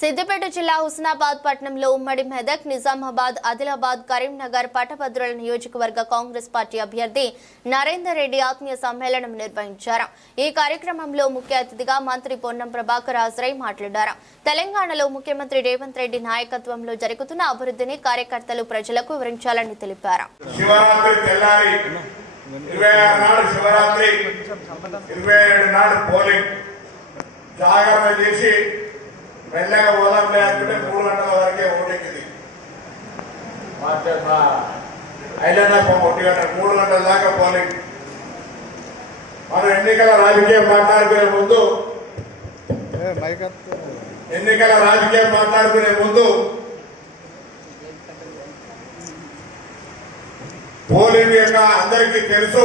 సిద్దిపేట జిల్లా హుస్నాబాద్ పట్టణంలో ఉమ్మడి మెదక్, నిజామాబాద్, ఆదిలాబాద్, కరీంనగర్ పట్టభద్రుల నియోజకవర్గ కాంగ్రెస్ పార్టీ అభ్యర్థి నరేందర్ రెడ్డి ఆత్మీయ సమ్మేళనం నిర్వహించారు. ఈ కార్యక్రమంలో ముఖ్య అతిథిగా మంత్రి పొన్నం ప్రభాకర్ హాజరై మాట్లాడారు. తెలంగాణలో ముఖ్యమంత్రి రేవంత్ రెడ్డి నాయకత్వంలో జరుగుతున్న అభివృద్ధిని కార్యకర్తలు ప్రజలకు వివరించాలని తెలిపారు. మెల్లగా పోదాం లేకుంటే 3 గంటల వరకే ఓటెక్కింది. అయినా 1 గంట 3 గంటల దాకా పోలింగ్. మనం ఎన్నికల రాజకీయం మాట్లాడుకునే ముందు పోలింగ్ యొక్క అందరికీ తెలుసు.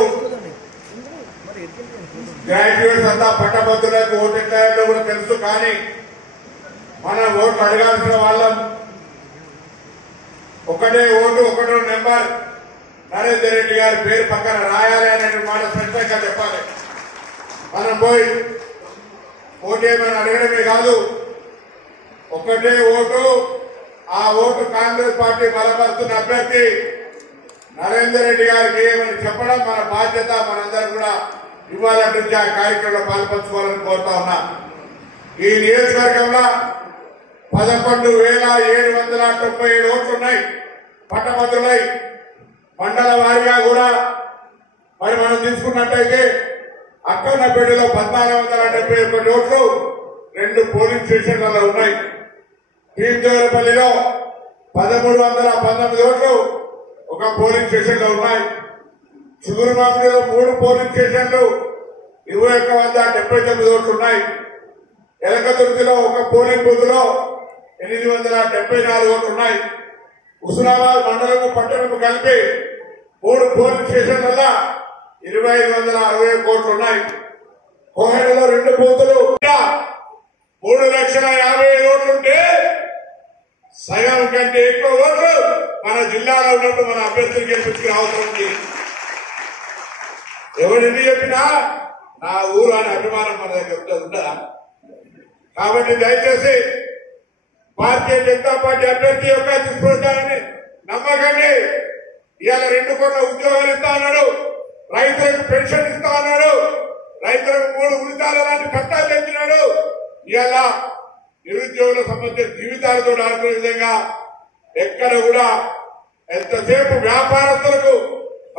గ్రాడ్యుయేట్స్ అంతా పట్టభద్రులకు ఓటెక్కాయో కూడా తెలుసు. కానీ మనం ఓట్లు అడగాల్సిన వాళ్ళం ఒకటే ఓటు, ఒకటో నెంబర్ నరేందర్ రెడ్డి గారి పేరు పక్కన రాయాలి అనే మాట స్పష్టంగా చెప్పాలి. మనం పోయి ఓటేమని అడగడమే కాదు, ఒకటే ఓటు. ఆ ఓటు కాంగ్రెస్ పార్టీ బలపరుస్తున్న అభ్యర్థి నరేందర్ రెడ్డి గారికి ఏమని చెప్పడం మన బాధ్యత. మనందరం కూడా ఇవాళ నుంచి ఆ కార్యక్రమంలో పాల్పంచుకోవాలని కోరుతా ఉన్నా. ఈ నియోజకవర్గంలో 11,797 ఓట్లున్నాయి పట్టభద్రులై. మండల వారీగా కూడా మరి మనం తీసుకున్నట్టయితే అక్కన్నపేటలో 1,471 ఓట్లు 2 పోలింగ్ స్టేషన్లలో ఉన్నాయి. పీర్దేవరపల్లిలో 1,319 ఓట్లు 1 పోలింగ్ స్టేషన్ లో ఉన్నాయి. చిగురుమామిడిలో 3 పోలింగ్ స్టేషన్లు 2,179 ఓట్లు ఉన్నాయి. ఎలకతుర్తిలో 1 పోలింగ్ బూత్ లో 874 ఓట్లు ఉన్నాయి. హుస్నాబాద్ మండలము పట్టణము కలిపి 3 పోలింగ్ స్టేషన్ల 2,561 ఓట్లు ఉన్నాయి. కోహెడలో 2 బూతులు 3,50,000 ఓట్లుంటే సగం కంటే ఎక్కువ ఓట్లు మన జిల్లాలో ఉన్నప్పుడు మన అభ్యర్థులు గెలిపించుకునే అవసరం ఉంది. ఎవరిని చెప్పినా నా ఊరు అనే అభిమానం మన దగ్గర ఉంటుందా? కాబట్టి దయచేసి భారతీయ జనతా పార్టీ అభ్యర్థి యొక్క దుష్ప్రచారాన్ని నమ్మకండి. ఇవాళ 2 కోట్ల ఉద్యోగాలు ఇస్తా అన్నాడు, రైతులకు పెన్షన్ ఇస్తా అన్నాడు, రైతులకు 3 ఉచితాల లాంటి చట్టాలు తెచ్చినాడు. ఇవాళ నిరుద్యోగుల సంబంధించిన జీవితాలతో ఆడుకునే విధంగా ఎక్కడ కూడా ఎంతసేపు వ్యాపారస్తులకు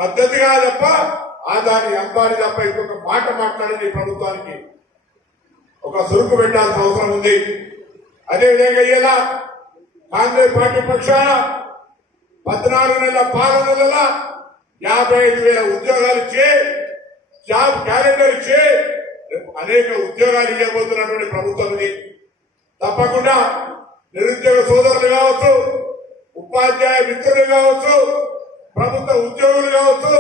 పద్ధతిగా తప్ప ఆదాని అంబానీ తప్ప ఇంకొక మాట మాట్లాడని ప్రభుత్వానికి ఒక సురుకు పెట్టాల్సిన అవసరం ఉంది. అదేవిధంగా ఇలా కాంగ్రెస్ పార్టీ పక్షాన 14 నెలల పాలనల 55,000 ఉద్యోగాలు ఇచ్చి, జాబ్ క్యాలెండర్ ఇచ్చి అనేక ఉద్యోగాలు ఇవ్వబోతున్నటువంటి ప్రభుత్వం ఇది. తప్పకుండా నిరుద్యోగ సోదరులు కావచ్చు, ఉపాధ్యాయ మిత్రులు కావచ్చు, ప్రభుత్వ ఉద్యోగులు కావచ్చు,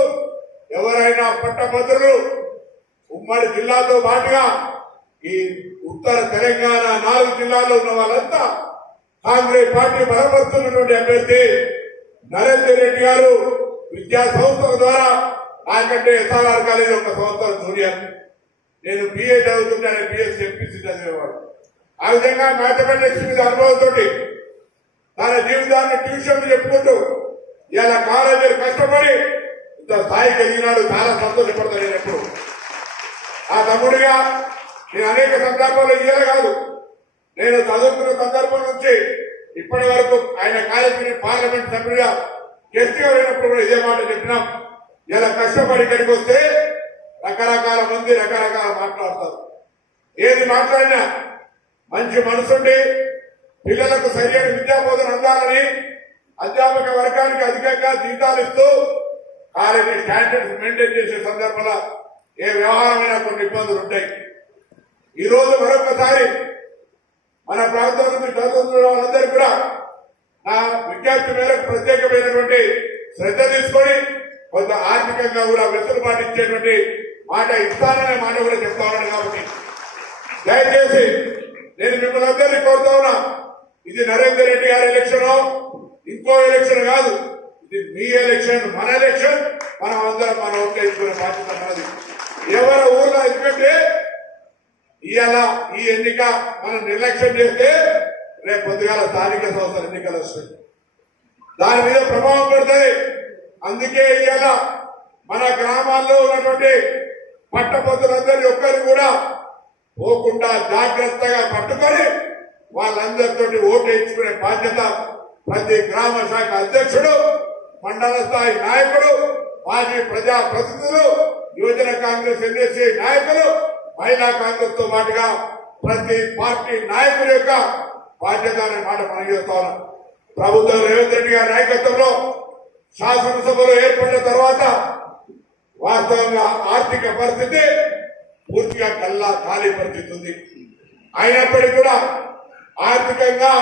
ఎవరైనా పట్టభద్రులు ఉమ్మడి జిల్లాతో పాటుగా ఈ ఉత్తర తెలంగాణ 4 జిల్లాల్లో ఉన్న వాళ్ళంతా కాంగ్రెస్ పార్టీ బలపరుస్తున్నటువంటి అభ్యర్థి నరేందర్ రెడ్డి గారు విద్యా సంస్థల ద్వారా నాకంటే ఎస్ఆర్ఆర్ కాలేజీ 1 సంవత్సరం జూనియర్. నేను బిఏ చదువుతుంటే బిఎస్సీ ఎంపీసీ చదివేవాడు. ఆ విధంగా మ్యాథమెటిక్స్ మీద అనుభవంతో తన జీవితాన్ని ట్యూషన్ చెప్పుకుంటూ ఇలా కాలేజీలు కష్టపడి ఇంత స్థాయికి ఎదిగినాడు. చాలా సంతోషపడతాను నేను ఎప్పుడు. ఆ తమ్ముడిగా నేను అనేక సందర్భాల్లో ఇయ్యాల కాదు, నేను చదువుకున్న సందర్భం నుంచి ఇప్పటి వరకు ఆయన కాలేజీ పార్లమెంట్ సభ్యుడిగా గెస్ట్ గా వెళ్ళినప్పుడు కూడా ఇదే మాట చెప్పినాం. ఇలా కష్టపడి ఇక్కడికి వస్తే రకరకాల మంది రకరకాల మాట్లాడతారు. ఏది మాట్లాడినా మంచి మనసుండి పిల్లలకు సరైన విద్యాబోధన అందాలని అధ్యాపక వర్గానికి అధికంగా జీతాలు ఇస్తూ కాలేజీ స్టాండర్డ్స్ మెయింటైన్ చేసే సందర్భంలో ఏ వ్యవహారమైనా కొన్ని ఇబ్బందులు ఉంటాయి. ఈ రోజు మరొకసారి మన ప్రాంతం నుంచి చదువుతున్న వాళ్ళందరూ కూడా నా విజ్ఞప్తి మేరకు ప్రత్యేకమైనటువంటి శ్రద్ధ తీసుకొని కొంత ఆర్థికంగా కూడా వెసులుబాటు ఇచ్చేటువంటి మాట ఇస్తాననే మాట కూడా చెప్తా ఉన్నాను. కాబట్టి దయచేసి నేను మిమ్మల్ని అందరినీ కోరుతా ఉన్నా, ఇది నరేందర్ రెడ్డి గారి ఎలక్షన్, ఇంకో ఎలక్షన్ కాదు. ఇది మీ ఎలక్షన్, మన ఎలక్షన్. మనం అందరం మన ఓట్లు వేసుకునే బాధ్యత మనది. ఎవరి ఊర్లో ఎందుకంటే ఇవాళ ఈ ఎన్నిక మనం నిర్లక్ష్యం చేస్తే రేపు పొద్దుగాల స్థానిక సంస్థల ఎన్నికలు వస్తాయి, దాని మీద ప్రభావం పడుతుంది. అందుకే ఇవాళ మన గ్రామాల్లో ఉన్నటువంటి పట్టభద్రులందరి ఒక్కరు కూడా పోకుండా జాగ్రత్తగా పట్టుకొని వాళ్ళందరితో ఓటు వేయించుకునే బాధ్యత ప్రతి గ్రామ శాఖ అధ్యక్షుడు, మండల స్థాయి నాయకుడు, మాజీ ప్రజా ప్రతినిధులు, యువజన కాంగ్రెస్ ఎన్ఎస్సీ నాయకులు, మహిళా కాంగ్రెస్ తో పాటుగా ప్రతి పార్టీ నాయకుల యొక్క బాధ్యత అనే మాట మనం చేస్తా ఉన్నాం. ప్రభుత్వం రేవంత్ రెడ్డి గారి నాయకత్వంలో శాసనసభలో ఏర్పడిన తర్వాత వాస్తవంగా ఆర్థిక పరిస్థితి పూర్తిగా ఖాళీ పరిస్థితి ఉంది. అయినప్పటికీ కూడా ఆర్థికంగా